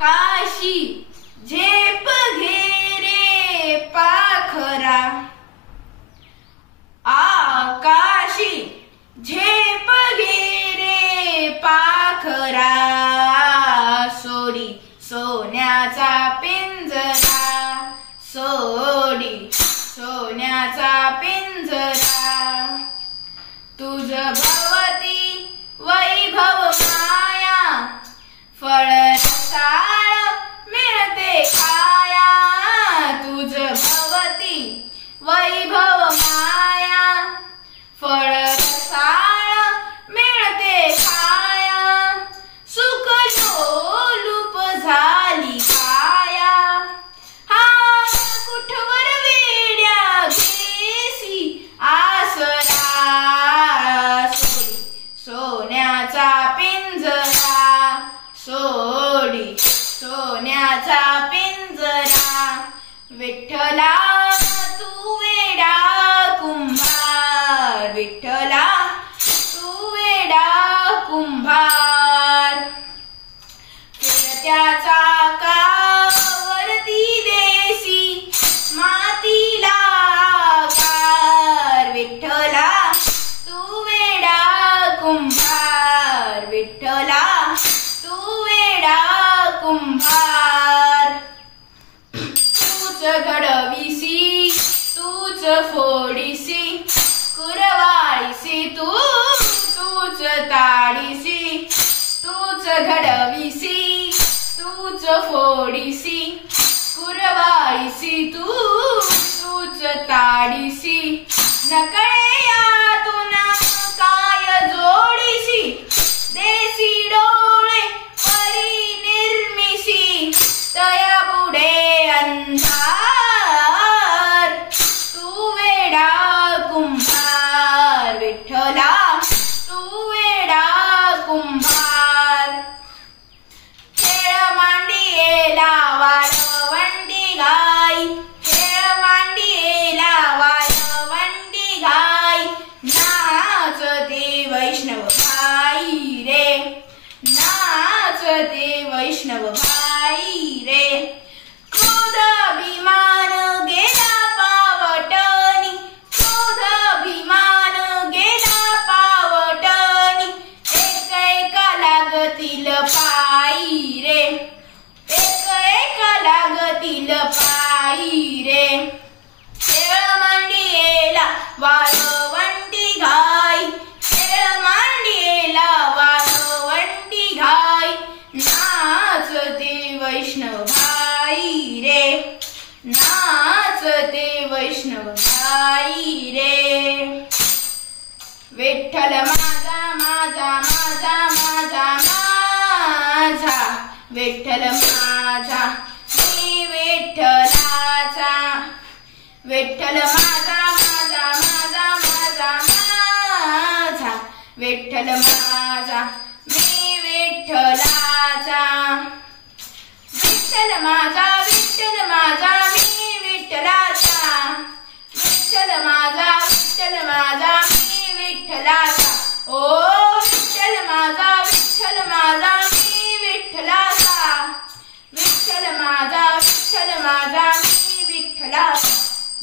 आकाशी झेप घेरे पाखरा, आकाशी झेप घेरे पाखरा, सोडी सोन्याचा पिंजरा, सोडी सोन्याचा पिंजरा, तुझ भवती वैभव माया, फळ रसाळ मिळते खाया, तुझ भवती वैभव माया, फळ रसाळ मिळते खाया, सुख लोलूप झाली काया, हा कुठवर वेड्या घेसी आसरा, सोडी सोन्याचा पिंजरा, सोडी सोन्याचा पिंजरा, विठ्ठला तू वेडा कुंभार, विठ्ठला तू वेडा कुंभार, फिरत्याचा कावरती देसी मातीला आकार, विठ्ठला तू वेडा कुंभार, विठ्ठला तू वेडा कुंभार, तूच घडविसी तूच फोडीसी, कुरवाळीसी तूच ताडीसी, तूच घडविसी तूच फोडीसी, कुरवाळीसी तूच ताडीसी, नकळे यातून काय जोडीसी, देसी डोळे परी निर्मिसी, तया पुढे अंधार, तू वेडा कुंभार, विठ्ठला तू वेडा कुंभार, खेळ मांडियेला वाळवंटी गाई, खेळ मांडियेला वाळवंटी गाई, नाचते वैष्णव भाई रे, नाचते वैष्णव भाई रे, क्रोध अभिमान गेला पावटनी, क्रोध अभिमान गेला पावटनी, एक एका लागतील पायी रे, एक एका लागतील पायी रे, खेळ मांडियेला वाळवंटी घाई, खेळ मांडियेला वाळवंटी घाई, नाचते वैष्णव भाई रे, नाचते वैष्णव भाई रे, विठ्ठल माझा माझा माझा माझा माझा, विठ्ठल माझा मी विठ्ठलाचा, विठ्ठल माझा माझा माझा माझा माझा, विठ्ठल माझा मी विठ्ठलाचा, विठ्ठल माझा मी विठ्ठलाचा, विठ्ठल माझा मी विठ्ठलाचा, ओ विठ्ठल माझा मी विठ्ठलाचा, विठ्ठल माझा मी विठ्ठलाचा,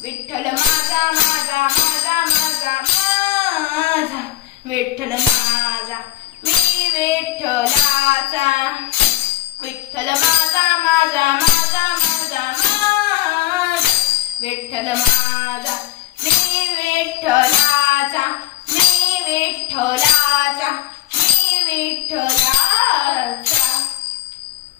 विठ्ठल माझा माझा माझा माझा माझा, विठ्ठल माझा मी विठ्ठलाचा, विठ्ठल माझा माझा माझा माझा माझा, विठ्ठल माझा मी विठ्ठलाचा, मी विठ्ठला